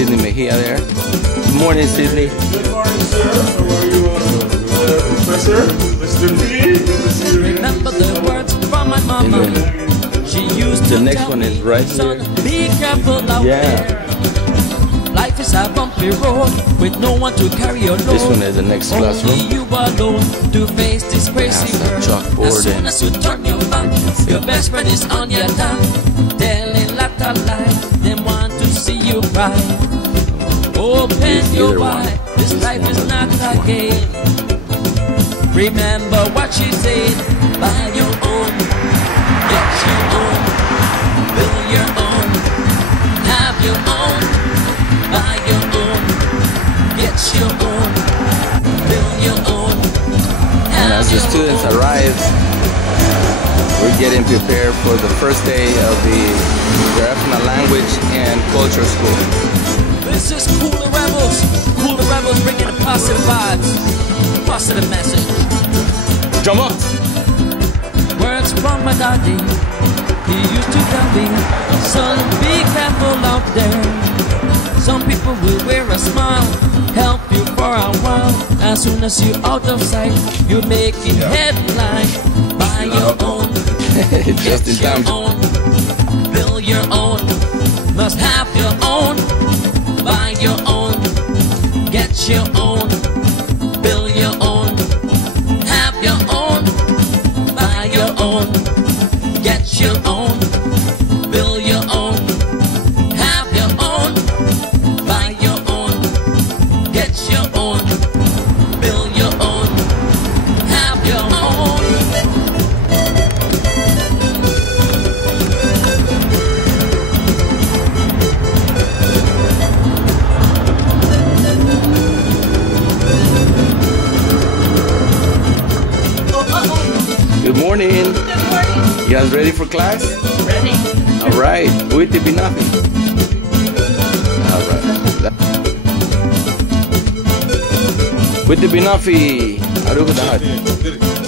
Sidney Mejia there. Good morning, Sidney. Good morning, sir. How are you, Professor? Mr. P? Remember the words from my mama. She used to The next tell one is me, right son, here. be careful out there. Life is a bumpy road with no one to carry your load. This one is the next classroom. Only you alone to face this crazy world. As soon as you turn your back, your best friend is on your lap, telling lot of lies. They want to see you cry. Open your eye. This life is not a game. Remember what she said. Buy your own, get your own, build your own, have your own. Buy your own, get your own, build your own. And as the students arrive, we're getting prepared for the first day of the Garifuna Language and Culture School. This is Cooler Rebels. Cooler Rebels bringing the positive vibes, positive message. Drum up! Words from my daddy. He used to tell me, son, be careful out there. Some people will wear a smile, help you for a while. As soon as you're out of sight, you're making headlines. Buy your own, Just in time. your own, build your own, must have your own. Buy your own, get your own, build your own, have your own. Buy your own, get your own, build your own, have your own. Buy your own, get your own, build your own, have your own. Good morning. Good morning. You guys ready for class? Ready. All right. With the Binafi. All right. With the Binafi.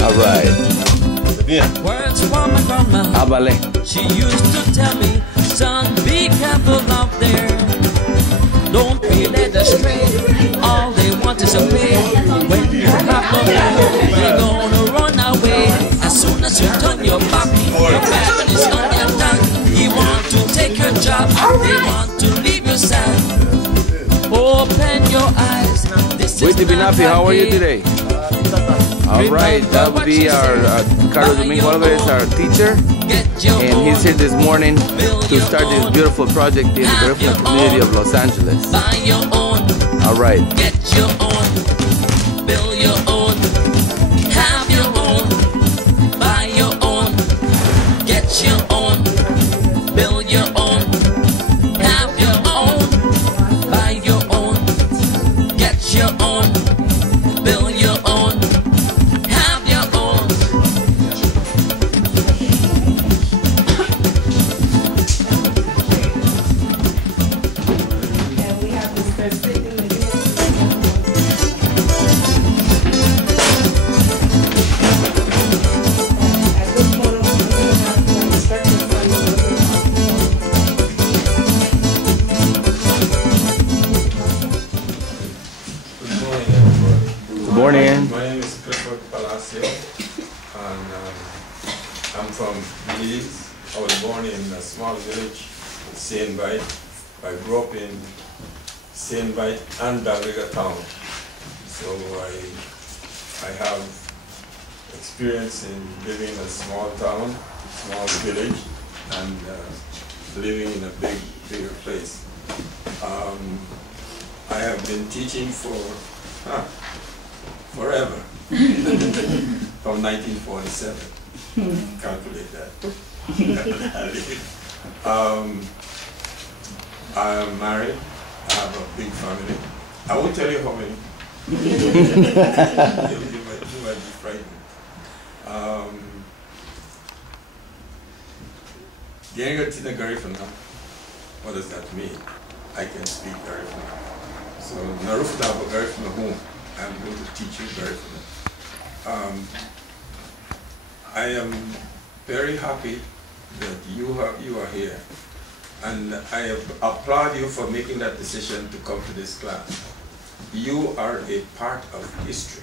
All right. Words from my grandma. Abale. She used to tell me, son, be careful out there. Don't be led astray. All they want is a pay. When you have no money, they're gonna run away. As soon as you turn your back, your best friend is on their tongue. He want to take your job. They want to leave you sad. Open your eyes. This With the is not Binafi, how are you a game. today? All right. That would be our Carlos Domingo Alvarez, our teacher. Get your And own. he's here this morning to start this beautiful project in the Garifuna community of Los Angeles. Buy your own. All right. Get your own, build your own, have your own, buy your own, get your own, build your own, have your own, buy your own, get your own, build your own, have your own. And we have Mr. Sidney Mejia. At this point, we're going to have the instructor from Good morning, everybody. Good morning. My name is Clifford Palacio, and I'm from Belize. I was born in a small village, Saint Bite. I grew up in Saint Bite and Dalvega town. So I have experience in living in a small town, small village, and living in a bigger place. I have been teaching for forever, from 1947. Calculate that. I am married. I have a big family. I won't tell you how many. you might be frightened. Getting Garifuna, what does that mean? I can speak Garifuna. So, Narufuta for Garifuna home. I'm going to teach you Garifuna. I am very happy that you are here. And I applaud you for making that decision to come to this class. You are a part of history.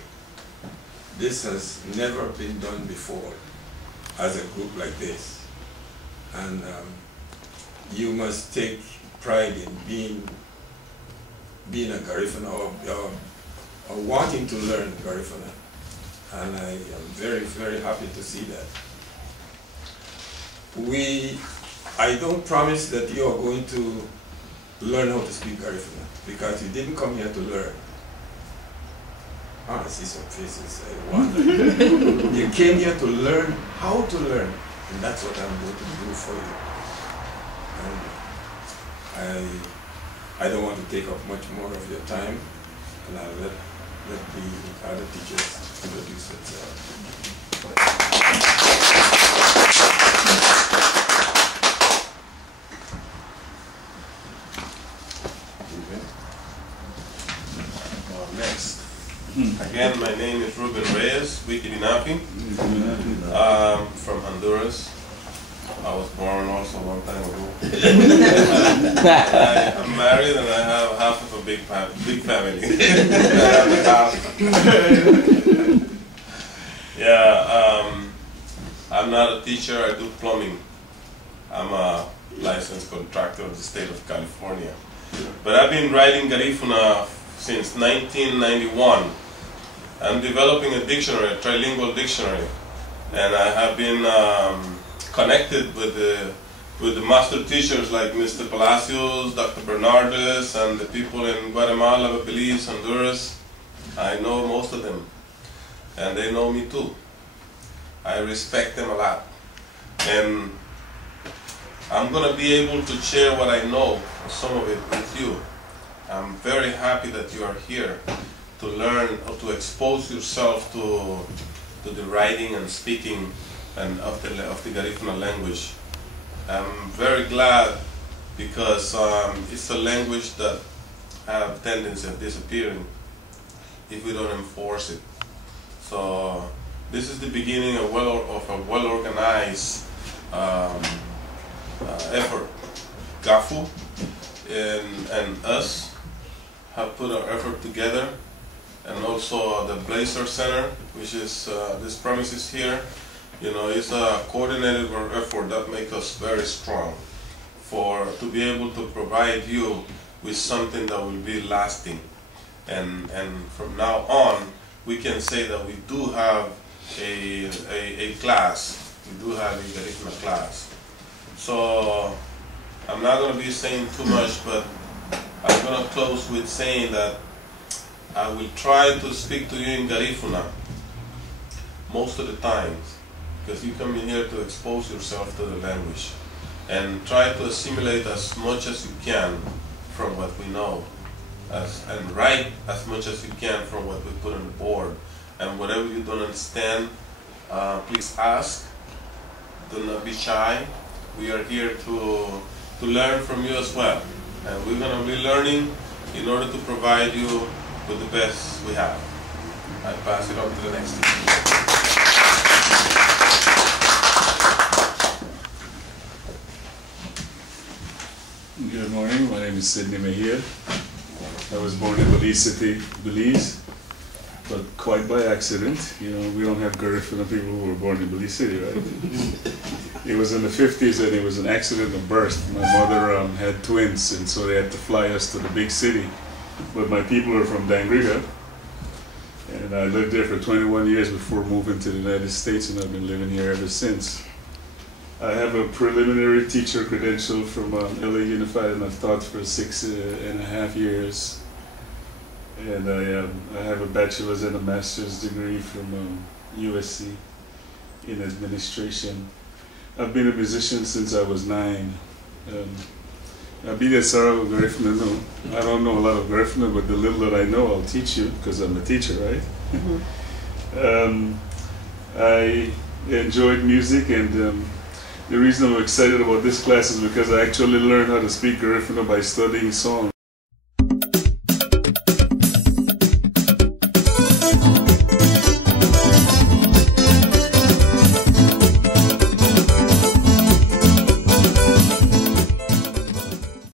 This has never been done before as a group like this. And you must take pride in being a Garifuna or wanting to learn Garifuna. And I am very, very happy to see that. I don't promise that you are going to learn how to speak Garifuna, because you didn't come here to learn. I see some faces, I wonder. You came here to learn how to learn, and that's what I'm going to do for you. And I don't want to take up much more of your time, and I'll let the other teachers introduce themselves. Next. Again, my name is Ruben Reyes, Wiki Binapi. I'm from Honduras. I was born also a long time ago. I'm married and I have half of a big family. Yeah, I'm not a teacher, I do plumbing. I'm a licensed contractor of the state of California. But I've been writing Garifuna since 1991. I'm developing a dictionary, a trilingual dictionary, and I have been connected with the master teachers like Mr. Palacios, Dr. Bernardes, and the people in Guatemala, Belize, Honduras. I know most of them, and they know me too. I respect them a lot, and I'm going to be able to share what I know, some of it, with you. I'm very happy that you are here to learn or to expose yourself to the writing and speaking and of the Garifuna language. I'm very glad because it's a language that have tendency of disappearing if we don't enforce it. So this is the beginning of a well-organized effort. GAHFU and us have put our effort together, and also the Blazer Center, which is this premises here. You know, it's a coordinated effort that makes us very strong to be able to provide you with something that will be lasting. And from now on, we can say that we do have a class. We do have a Garifuna class. So I'm not going to be saying too much, but I'm going to close with saying that I will try to speak to you in Garifuna most of the times, because you come in here to expose yourself to the language and try to assimilate as much as you can from what we know, and write as much as you can from what we put on the board. And whatever you don't understand, please ask. Do not be shy. We are here to learn from you as well. And we're going to be learning in order to provide you with the best we have. I pass it on to the next teacher. Good morning, my name is Sidney Mejia. I was born in Belize City, Belize, but quite by accident. You know, we don't have Garifuna people who were born in Belize City, right? It was in the 50s and it was an accident of birth. My mother had twins, and so they had to fly us to the big city. But my people are from Dangriga, and I lived there for 21 years before moving to the United States, and I've been living here ever since. I have a preliminary teacher credential from LA Unified, and I've taught for 6.5 years. And I have a bachelor's and a master's degree from USC in administration. I've been a musician since I was 9. I don't know a lot of Garifuna, but the little that I know, I'll teach you, because I'm a teacher, right? Mm-hmm. I enjoyed music, and the reason I'm excited about this class is because I actually learned how to speak Garifuna by studying songs.